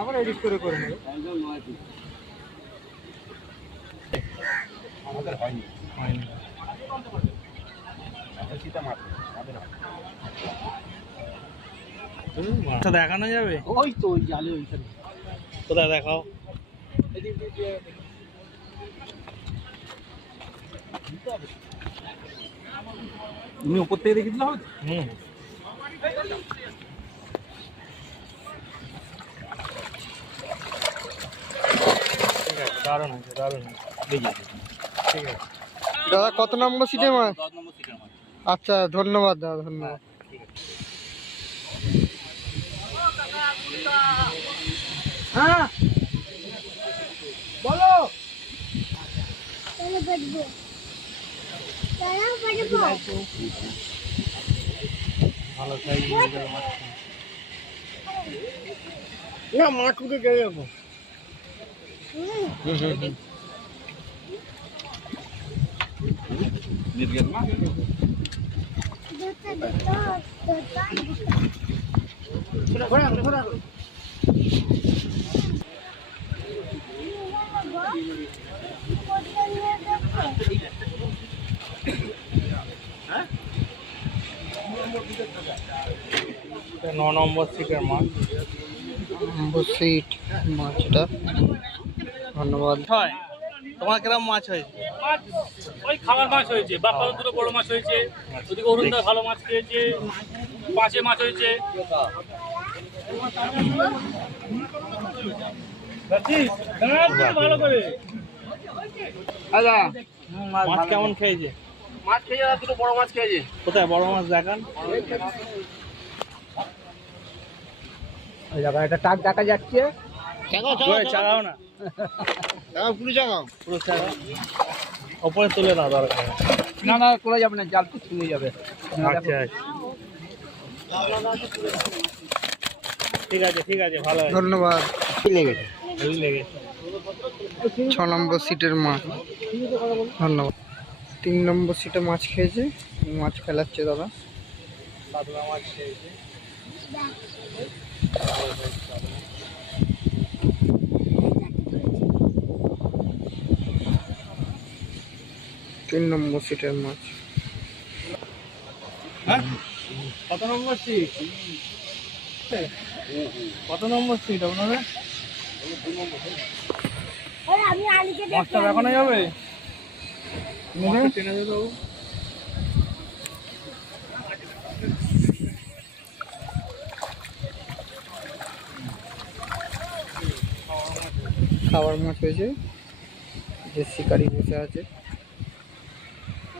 আবার এডিট করে করে নেবে আমাদের হয়নি হয়নি হয় আচ্ছা দেখানো যাবে ওই তো ওই জালে ওইখানে কোথায় দেখাও তুমি উপর থেকে দেখে দিলে হবে হুম ঠিক আছে দারুণ আছে দারুণ আছে দেখি। ঠিক আছে। দাদা কত নম্বর সিটে মাছ মাছ আচ্ছা ধন্যবাদ দাদা ধন্যবাদ। হ্যাঁ বলো। ভালো মাছ না মাছ উঠে গেলে যাব। না নম্বর সিটের মাছ নম্বর সিট মাছ এটা ধন্যবাদ। হয় তোমার কিরম মাছ হয়েছে? মাছ ওই খাবার মাছ হয়েছে বাপ্পা দুটো বড় মাছ হয়েছে ওদিকে অরুণদা ভালো মাছ খেয়েছে পাঁচে মাছ হয়েছে। ভালো করে মাছ কেমন খেয়েছে? মাছ খেয়ে যাওয়া দুটো বড় মাছ খেয়েছে। কোথায়? বড় মাছ দেখান। ওই জায়গায় একটা টাক দেখা যাচ্ছে। চাগাও না। পুরো জায়গা পুরো চাগাও ওপরে তুলে না দরকার না না তোলা যাবে না জাল তো ছিঁড়ে যাবে। আচ্ছা আচ্ছা। ঠিক আছে ঠিক আছে ভালো ধন্যবাদ। লেগেছে? লেগেছে। ছ নম্বর সিটের মাছ ধন্যবাদ। তিন নম্বর সিটে মাছ খেয়েছে মাছ খেলাচ্ছে দাদা। মাছ খেয়েছে। তিন নম্বর সিটের মাছ। হ্যাঁ? কত নম্বর সিট? কত নম্বর সিট আমি মাছটা দেখানো যাবে? টেনে দেবো খাবার মাছ হয়েছে। যে শিকারি বসে আছে।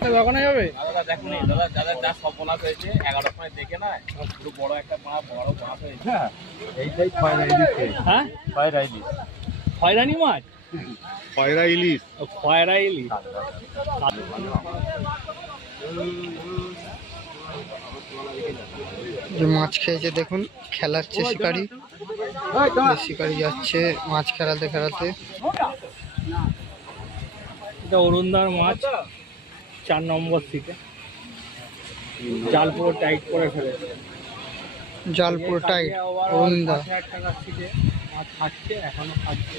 দেখানো যাবে? দাদা দেখুন দাদা যা হয়েছে এগারো সময় দেখে না পুরো বড় একটা মাছ বড় মাছ হয়েছে এইটাই খয়রা ইলিশ। হ্যাঁ? খয়রা ইলিশ। খয়রানি মাছ? খয়রা ইলিশ। ও, খয়রা ইলি যে মাছ খেয়েছে দেখুন খেলাচ্ছে শিকারি। শিকারি যাচ্ছে মাছ খেলাতে খেলাতে। এটা অরুণদার মাছ চার নম্বর সিটে জাল পুরো টাইট করে ফেলেছে। জাল পুরো টাইট অরুণদা। টাকার সিটে মাছ খাচ্ছে এখনও খাচ্ছে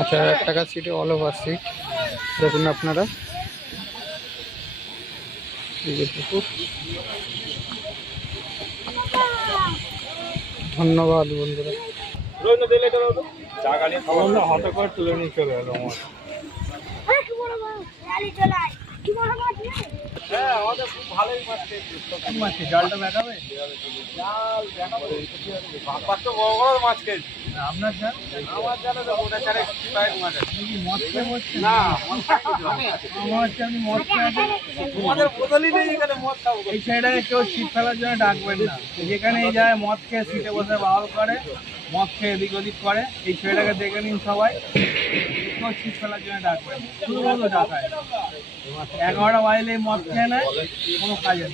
আচ্ছা এক টাকা সিটে অল ওভার সিট দেখুন আপনারা। এই যে পুকুর। ধন্যবাদ বন্ধুরা। হাতে করে তুলে নিয়ে চলে গেল আমার খাব এই কেউ ছিপ ফেলার জন্য ডাকবেন না। যেখানে যায় মদ খেয়ে সিটে বসে বাউল করে মদ খেয়ে এদিক ওদিক করে। এই ছেলেটাকে দেখে নিন সবাই। এগারোটা বাজলে মদ খেয়ে নেয় কোনো কাজে